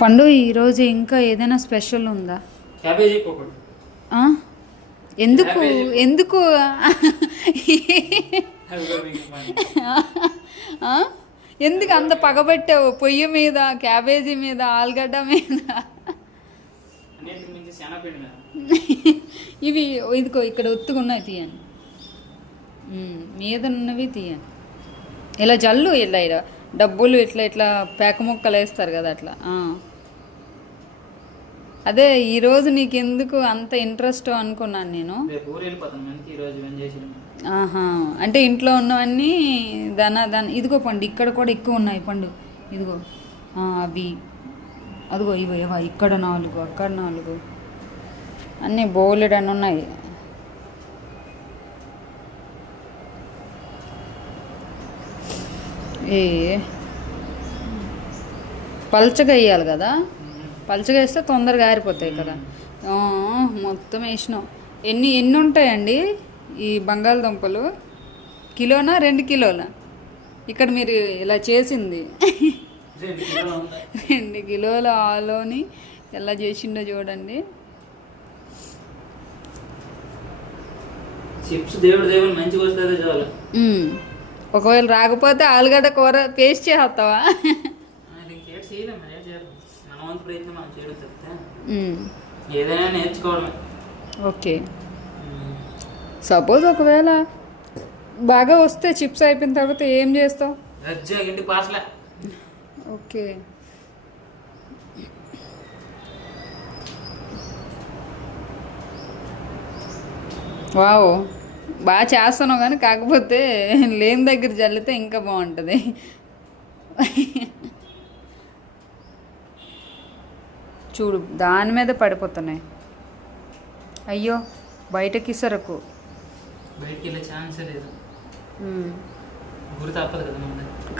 పండు ఈరోజు ఇంకా ఏదైనా స్పెషల్ ఉందా? క్యాబేజీ పకోడీ. ఎందుకు ఎందుకు ఎందుకు అంత పగబెట్టావు? పొయ్యి మీద, క్యాబేజీ మీద, ఆలుగడ్డ మీద. ఇవి ఇదిగో ఇక్కడ ఒత్తుకున్నాయి, తీయండి. మీద ఉన్నవి తీయండి. ఇలా జల్లు, ఇలా ఇలా డబ్బులు ఇట్లా ఇట్లా పేక ముక్కలు వేస్తారు కదా, అట్లా. అదే ఈరోజు నీకెందుకు అంత ఇంట్రెస్ట్ అనుకున్నాను నేను. ఆహా, అంటే ఇంట్లో ఉన్నవన్నీ ఇదిగో పండు, ఇక్కడ కూడా ఎక్కువ ఉన్నాయి పండు. ఇదిగో అవి, అదిగో ఇవి, ఇక్కడ 4, అక్కడ 4, అన్నీ బోలెడని ఉన్నాయి. పల్చగా వేయాలి కదా, పల్చగా వేస్తే తొందరగా ఆరిపోతాయి కదా. మొత్తం వేసినాం. ఎన్ని ఉంటాయండి ఈ బంగాళదుంపలు? కిలోనా 2 కిలోలా? ఇక్కడ మీరు ఇలా చేసింది 2 కిలోల ఆలోని ఎలా చేసిండో చూడండి. ఒకవేళ రాకపోతే ఆలుగడ్డ కూర పేస్ట్ చేస్తావా? ఓకే, సపోజ్ ఒకవేళ బాగా వస్తే చిప్స్ అయిపోయిన తర్వాత ఏం చేస్తావు? ఓకే, వావ్, బాగా చేస్తున్నావు. కానీ కాకపోతే లేని దగ్గర జల్లితే ఇంకా బాగుంటుంది. చూడు, దాని మీద పడిపోతున్నాయి. అయ్యో, బయటకి సరకు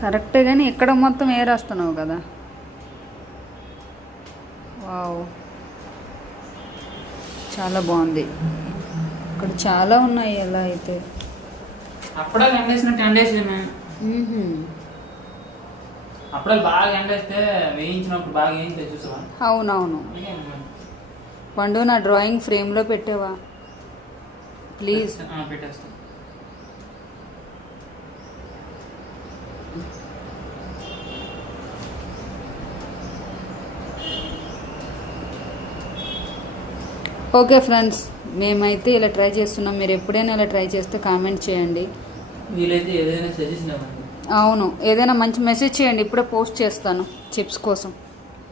కరెక్టే, కానీ ఇక్కడ మొత్తం ఏరేస్తున్నావు కదా. వావ్, చాలా బాగుంది. ఇక్కడ చాలా ఉన్నాయి. ఎలా అయితే అప్పుడే బాగా ఎండేస్తే వేయించినప్పుడు బాగా వేయించే చూసావా? అవునవును. పండు, నా డ్రాయింగ్ ఫ్రేమ్లో పెట్టావా ప్లీజ్? పెట్టేస్తా. ఓకే ఫ్రెండ్స్, మేమైతే ఇలా ట్రై చేస్తున్నాం. మీరు ఎప్పుడైనా ఇలా ట్రై చేస్తే కామెంట్ చేయండి. వీలైతే ఏదైనా సజెషన్ ఇవ్వండి. అవును, ఏదైనా మంచి మెసేజ్ చేయండి. ఇప్పుడే పోస్ట్ చేస్తాను చిప్స్ కోసం.